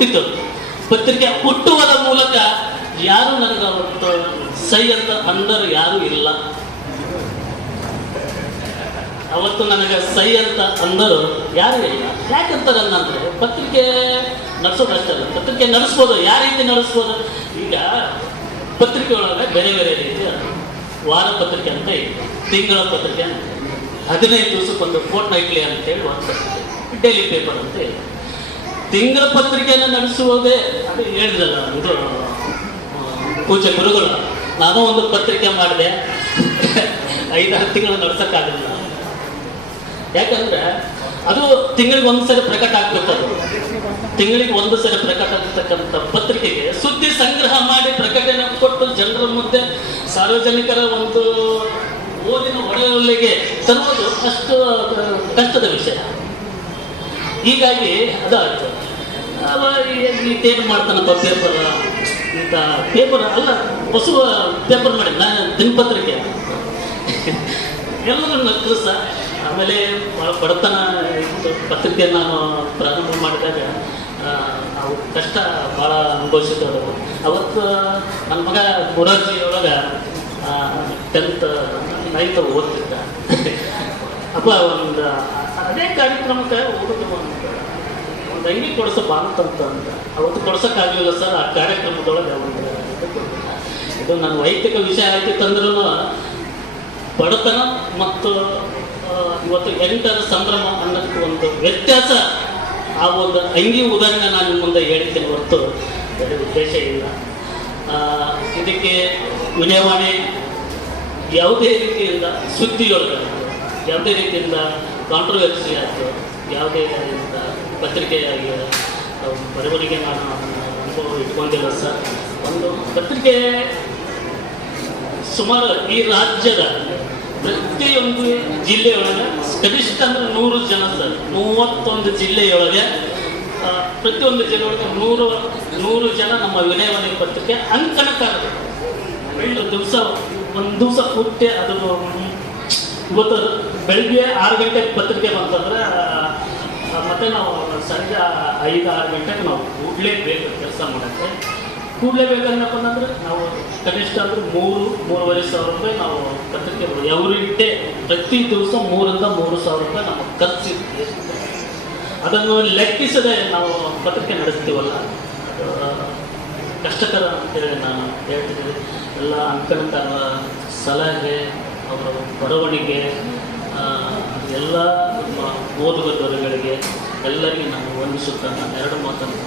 ಹುಟ್ಟಿತು. ಪತ್ರಿಕೆ ಹುಟ್ಟುವುದ ಮೂಲಕ ಯಾರು ನನಗೆ ಅವತ್ತು ಸೈ ಅಂತ ಅಂದರು ಯಾರು ಇಲ್ಲ. ಅವತ್ತು ನನಗೆ ಸೈ ಅಂತ ಅಂದರು ಯಾರು ಇಲ್ಲ. ಯಾಕಂತಾರೆ ಅಂದ್ರೆ ಪತ್ರಿಕೆ ನಡೆಸೋದು ಅಷ್ಟೇ ಅಲ್ಲ, ಪತ್ರಿಕೆ ನಡೆಸ್ಬೋದು. ಯಾವ ರೀತಿ ನಡೆಸ್ಬೋದು? ಈಗ ಪತ್ರಿಕೆ ಒಳಗೆ ಬೇರೆ ಬೇರೆ ರೀತಿ ವಾರ ಪತ್ರಿಕೆ ಅಂತ ಇದೆ, ತಿಂಗಳ ಪತ್ರಿಕೆ ಅಂತ, 15 ದಿವಸಕ್ಕೊಂದು ಫೋರ್ಟ್ ನೈಟ್ಲಿ ಅಂತೇಳಿ ಒಂದು ಪತ್ರಿಕೆ, ಡೈಲಿ ಪೇಪರ್ ಅಂತ ಇದೆ. ತಿಂಗಳ ಪತ್ರಿಕೆಯನ್ನು ನಡೆಸುವುದೇ ಅದು ಹೇಳಿದಲ್ಲ, ಇದು ಪೂಜೆ ಗುರುಗಳು. ನಾನು ಒಂದು ಪತ್ರಿಕೆ ಮಾಡಿದೆ, 5-6 ತಿಂಗಳು ನಡೆಸೋಕ್ಕಾಗಲಿಲ್ಲ. ಯಾಕಂದ್ರೆ ಅದು ತಿಂಗಳಿಗೆ ಒಂದು ಸರಿ ಪ್ರಕಟ ಆಗ್ಬೇಕು. ಅದು ತಿಂಗಳಿಗೆ ಒಂದು ಸರಿ ಪ್ರಕಟ ಆಗ್ತಕ್ಕಂಥ ಪತ್ರಿಕೆಗೆ ಸುದ್ದಿ ಸಂಗ್ರಹ ಮಾಡಿ ಪ್ರಕಟಣೆ ಕೊಟ್ಟು ಜನರ ಮುಂದೆ ಸಾರ್ವಜನಿಕರ ಒಂದು ಓದಿನ ಒಡೆಯಲಿಗೆ ತರುವುದು ಅಷ್ಟು ಕಷ್ಟದ ವಿಷಯ. ಹೀಗಾಗಿ ಅದಾಯ್ತು. ಏನು ಮಾಡ್ತಾನಪ್ಪ ಪೇಪರ್ ಇಂಥ ಪೇಪರ್ ಅಲ್ಲ, ಹೊಸ ಪೇಪರ್ ಮಾಡಿ ನಾನು ದಿನಪತ್ರಿಕೆ ಎಲ್ಲರೂ ನಕ್ಕಸ. ಆಮೇಲೆ ಬಡತನ ಇತ್ತು. ಪತ್ರಿಕೆ ನಾನು ಪ್ರಾರಂಭ ಮಾಡಿದಾಗ ನಾವು ಕಷ್ಟ ಭಾಳ ಅನುಭವಿಸಿದವರು. ಅವತ್ತು ನನ್ನ ಮಗ ಮೊರಾರ್ಜಿ ಒಳಗೆ 10th 9th ಓದ್ತಿದ್ದ. ಅಪ್ಪ ಒಂದು ಅದೇ ಕಾರ್ಯಕ್ರಮಕ್ಕೆ ಓದೋದು ಒಂದು ಅಂಗಿ ಕೊಡಿಸಪ್ಪ ಅಂತಂತ ಅವತ್ತು ಕೊಡ್ಸೋಕ್ಕಾಗಲಿಲ್ಲ ಸರ್. ಆ ಕಾರ್ಯಕ್ರಮದೊಳಗೆ ಒಂದು ಇದು ನನ್ನ ವೈಯಕ್ತಿಕ ವಿಷಯ ಆಗ್ತಿತ್ತಂದ್ರೂ ಬಡತನ ಮತ್ತು ಇವತ್ತು 8ರ ಸಂಭ್ರಮ ಅನ್ನೋದಕ್ಕೆ ಒಂದು ವ್ಯತ್ಯಾಸ. ಆ ಒಂದು ಅಂಗಿ ಉದಾಹರಣೆ ನಾನು ಮುಂದೆ ಹೇಳ್ತೀನಿ ಹೊರತು ಬೇರೆ ಉದ್ದೇಶ ಇಲ್ಲ. ಇದಕ್ಕೆ ವಿನಯವಾಣಿ ಯಾವುದೇ ರೀತಿಯಿಂದ ಸುದ್ದಿಯೊಳಗೆ ಯಾವುದೇ ರೀತಿಯಿಂದ ಕಾಂಟ್ರವರ್ಸಿ ಆಯಿತು, ಯಾವುದೇ ರೀತಿಯಿಂದ ಪತ್ರಿಕೆಯಾಗಿ ಬರವಣಿಗೆ ನಾನು ಅನುಭವ ಇಟ್ಕೊಂಡಿಲ್ಲ ಸರ್. ಒಂದು ಪತ್ರಿಕೆ ಸುಮಾರು ಈ ರಾಜ್ಯದ ಪ್ರತಿಯೊಂದು ಜಿಲ್ಲೆಯೊಳಗೆ ಕನಿಷ್ಠ ಅಂದ್ರೆ 100 ಜನ ಸರ್. 31 ಜಿಲ್ಲೆಯೊಳಗೆ ಪ್ರತಿಯೊಂದು ಜಿಲ್ಲೆಯೊಳಗೆ 100 ಜನ ನಮ್ಮ ವಿನಯವಾಣಿ ಪತ್ರಿಕೆ ಅಂಕಣಕಾರರು. ಒಂದು ದಿವಸ ಪೂರ್ತಿ ಅದು ಇವತ್ತು ಬೆಳಿಗ್ಗೆ 6 ಗಂಟೆಗೆ ಪತ್ರಿಕೆ ಬಂತಂದ್ರೆ ಮತ್ತೆ ನಾವು ಸಂಜೆ 5-6 ಗಂಟೆಗೆ ನಾವು ಕೂಡಲೇಬೇಕು ಕೆಲಸ ಮಾಡೋಕ್ಕೆ. ಕೂಡಲೇಬೇಕನ್ನಪ್ಪ ಅಂದ್ರೆ ನಾವು ಕನಿಷ್ಠ ಅಂದ್ರೆ 3-3.5 ಸಾವಿರ ರೂಪಾಯಿ ನಾವು ಪತ್ರಿಕೆ ಎವ್ರಿ ಡೇ ಪ್ರತಿ ದಿವಸ 3,000-3,000 ರೂಪಾಯಿ ನಮ್ಮ ಖರ್ಚು. ಅದನ್ನು ಲೆಕ್ಕಿಸದೆ ನಾವು ಪತ್ರಿಕೆ ನಡೆಸ್ತೀವಲ್ಲ, ಅದು ಕಷ್ಟಕರ ಅಂತೇಳಿ ನಾನು ಹೇಳ್ತಿದ್ದೀನಿ. ಎಲ್ಲ ಅಂಕಣಕಾರ ಸಲಹೆ, ಅವರ ಬರವಣಿಗೆ, ಎಲ್ಲ ನಮ್ಮ ಓದುಗರಿಗೆ ಎಲ್ಲರಿಗೂ ನಾನು ವಂದಿಸುತ್ತಾ ನಾನು 2 ಮಾತನ್ನು